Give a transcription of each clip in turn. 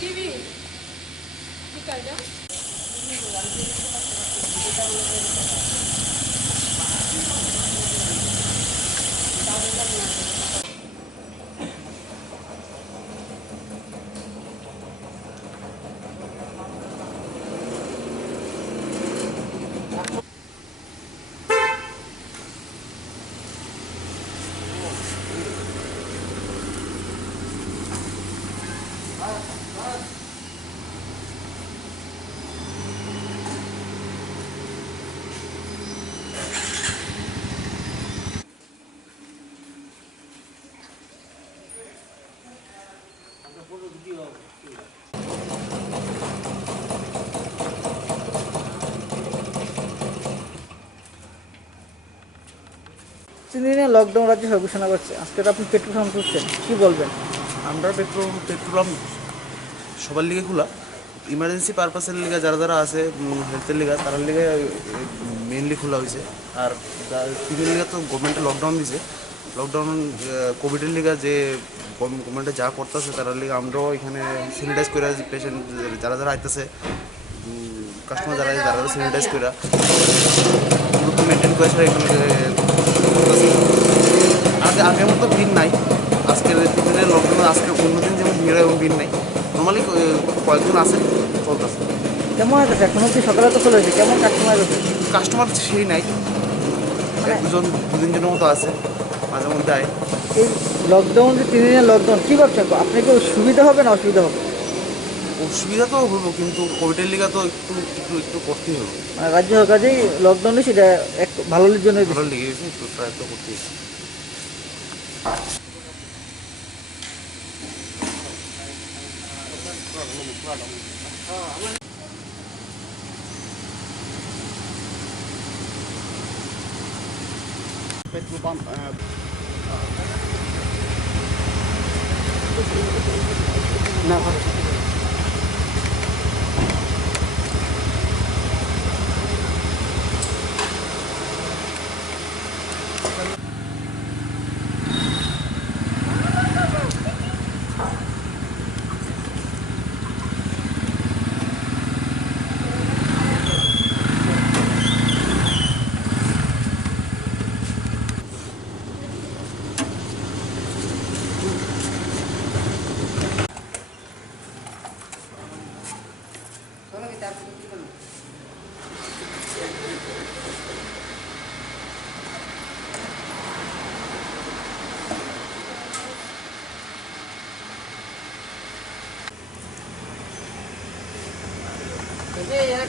TV দিনে lockdown রাজ্য সরকার ঘোষণা করছে, আজকে আপনি পেট্রোল পাম্প করছেন, কি বলবেন? আমরা পেট্রোল পাম্প সবার লিগে খোলা, ইমার্জেন্সি পারপাসের লিগে যারা যারা আছে, হেলথের লিগে তার লিগে মেইনলি খোলা হয়েছে। আর টিভির লিগে তো গভর্নমেন্টে লকডাউন দিছে। লকডাউন কোভিডের লিগে যে গভর্নমেন্টে যা করতেছে তার লিগে আমরাও এখানে স্যানিটাইজ করে পেশেন্ট যারা যারা আইতেছে, কাস্টমার যারা যারা স্যানিটাইজ করে দূরত্ব মেনটেন করে সেটা এখানে আগের মতো ভিড় নাই। আজকের দিনের লকডাউনে আজকের অন্যদিন যেমন ভিড় এবং ভিড় নাই, নর্মালি কয়েকজন আছে, চলতেছে। কেমন আছে এখন অব্দি? সকালে তো চলে এসেছে, কেমন কাস্টমার আছে? কাস্টমার সেই নাই, দুজন দুদিনের মতো আছে, মাঝে মধ্যে আয়। এই লকডাউন যে 3 দিনের লকডাউন, কী ভাবছেন আপনাকে সুবিধা হবে না অসুবিধা হবে? অসুবিধা তো হইব, কিন্তু কোভিডের লিগা তো একটু একটু একটু করতেই হবে। মানে রাজ্য সরকার যে লকডাউন সেটা এক ভালোর জন্য ভালো লেগে গেছে, একটু ট্রাই তো করতেই হবে। পেট্রোল পাম্প না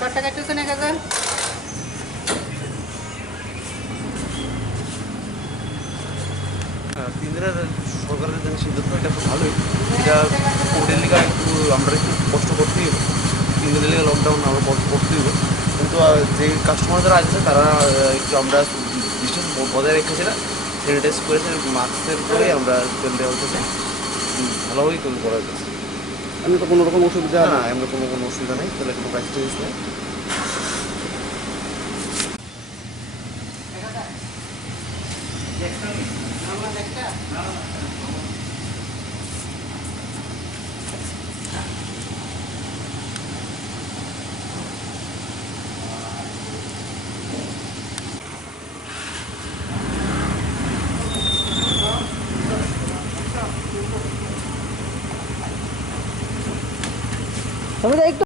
কটা কাটছে না কাজল? তিন দিনের সরকারের যে সিদ্ধান্ত, এটা খুব ভালোই। এটা কোভিডের লিগা একটু আমরা একটু কষ্ট করতেই হবে, 3 দিনের লিগা লকডাউন আমরা কষ্ট করতেই হবে। কিন্তু যে কাস্টমার যারা আছে তারা একটু আমরা ডিস্টেন্স বজায় রেখেছিলাম, স্যানিটাইজ করেছে, মাস্কের করে আমরা চলে দেওয়া হচ্ছে, ভালোই করা যাচ্ছে। এমনি তো কোনো রকম অসুবিধা না, এমনি কোনো অসুবিধা নেই, তাহলে কোনো প্রাইস টেস নেই। আমি একটু